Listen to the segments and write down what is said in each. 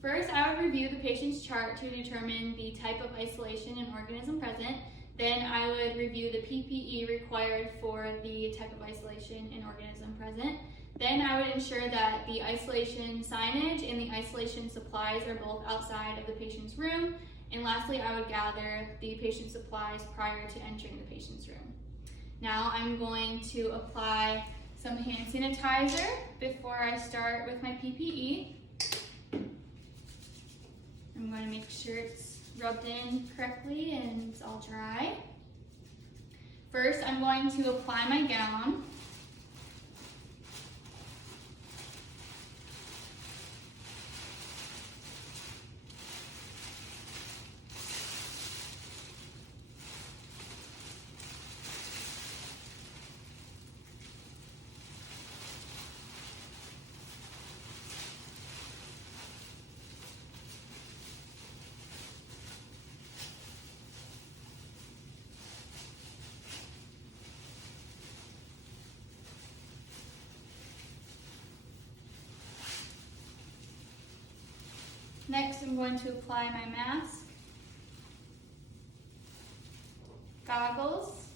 First, I would review the patient's chart to determine the type of isolation and organism present. Then I would review the PPE required for the type of isolation and organism present. Then I would ensure that the isolation signage and the isolation supplies are both outside of the patient's room. And lastly, I would gather the patient's supplies prior to entering the patient's room. Now I'm going to apply some hand sanitizer before I start with my PPE. I'm going to make sure it's rubbed in correctly and it's all dry. First, I'm going to apply my gown. Next, I'm going to apply my mask, goggles,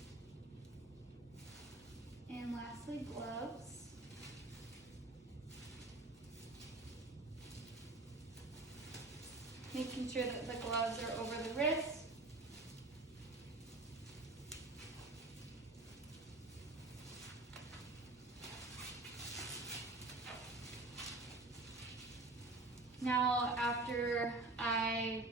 and lastly, gloves. Making sure that the gloves are over the wrist. Now, after I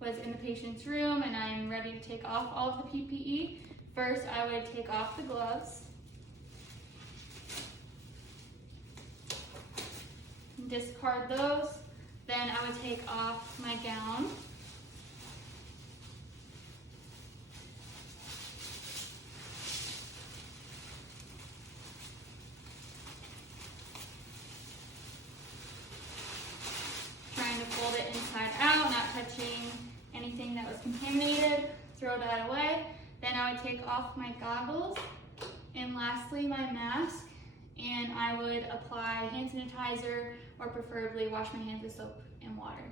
was in the patient's room and I'm ready to take off all of the PPE, first I would take off the gloves, discard those, then I would take off my gown, trying to fold it inside out, not touching anything that was contaminated, throw that away. Then I would take off my goggles, and lastly my mask, and I would apply hand sanitizer or preferably wash my hands with soap and water.